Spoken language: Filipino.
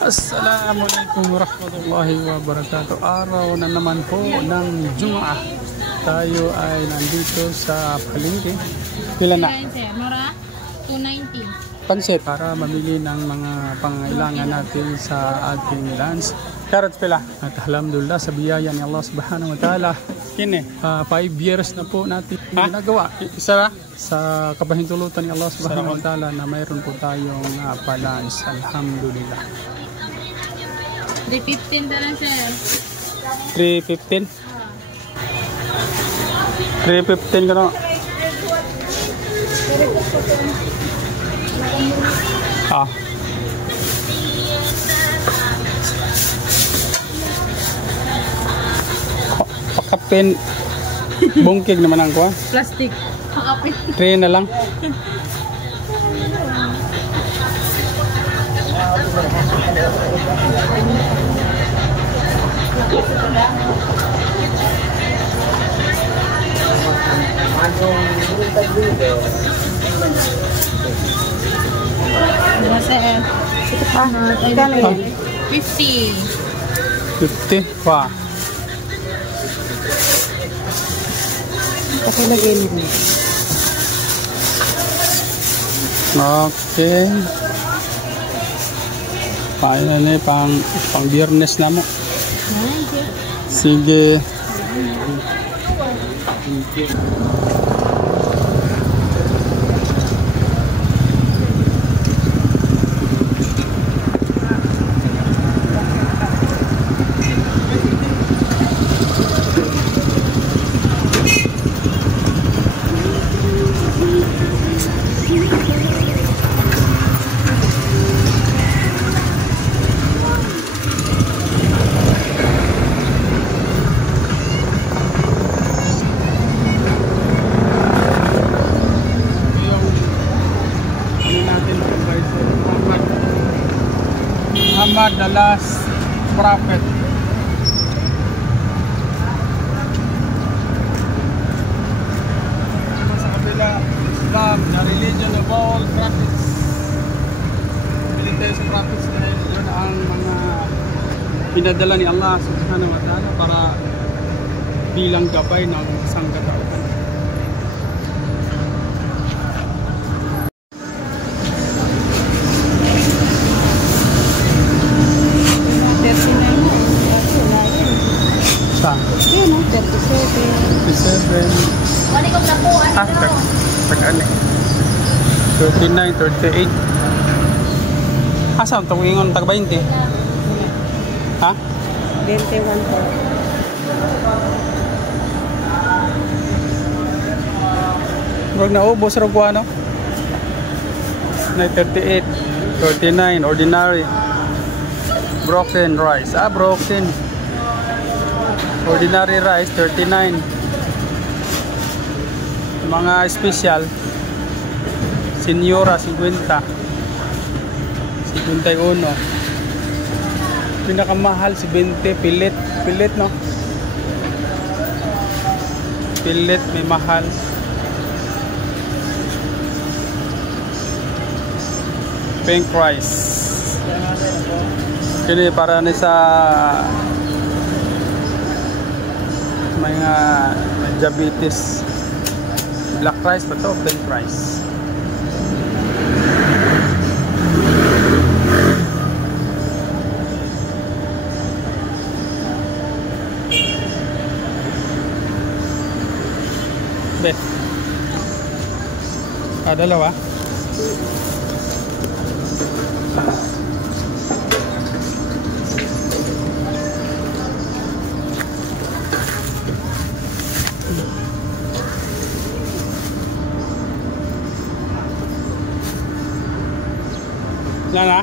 Assalamualaikum warahmatullahi wabarakatuh. Araw na naman po ng Jumaah. Tayo ay nandito sa palengke. Pila na? Mura, 290. Pansit para mamili ng mga pangailangan natin sa ating lunch. Carrots pila. At alhamdulillah sa biyaya ni Allah subhanahu wa ta'ala. Kini, 5 years na po natin ginagawa. Isa sa kabahintulutan ni Allah subhanahu wa ta'ala na mayroon po tayong pa-lunch. Alhamdulillah. 315 na lang, sir. 315? 315 ka na. Pakapin. Bungkig naman ang kuha. Plastic. Pakapin. 3 na lang. Sir. 50. 50. Wah. Kasi lagay nito. Okay. Paano na pang biyernes na mo. Sige. Muhammad, the last prophet. Sa kabila, Islam, the religion of all prophets. Military prophets dahil yun ang mga pinadala ni Allah subhanahu wa ta'ala para bilang gabay ng isang katauhan. Yun, 37. 37. Pag-ani. 39, 38. Saan itong ingon tag 20? Ha? 21 po. Huwag na ubos rin ko ano? 38, 39, ordinary. Broken rice. Broken. Ordinary rice, 39. Mga special, Senyora, 50. 51. Pinakamahal, 20. Pilit. Pilit, no? Pilit, may mahal. Pink rice. Kini para ni sa mga diabetes. Black rice ba to? Pink rice. Be. Dalawa. Lala.